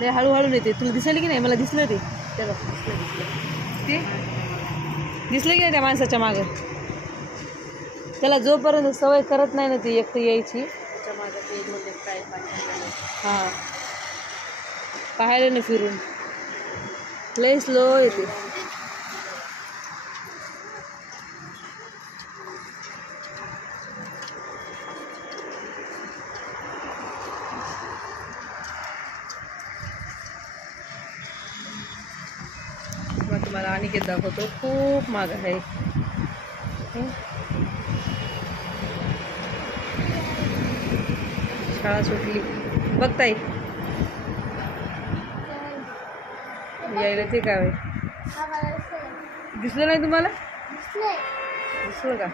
ते हळूहळू येते. तुला दिसलं की नाही? मला दिसलं ते. त्याला ते दिसलं की नाही त्या माणसाच्या मागं? त्याला जोपर्यंत सवय करत नाही ना ती एकटं यायची, त्याच्या मागं ते म्हणजे काय हां पाहायला नाही फिरून लय स्लो येते. मग तुम्हाला अनिकेत दाखवतो. खूप माग आहे. शाळा सुटली बघताय यायला ते काय दिसलं नाही तुम्हाला? दिसलं का?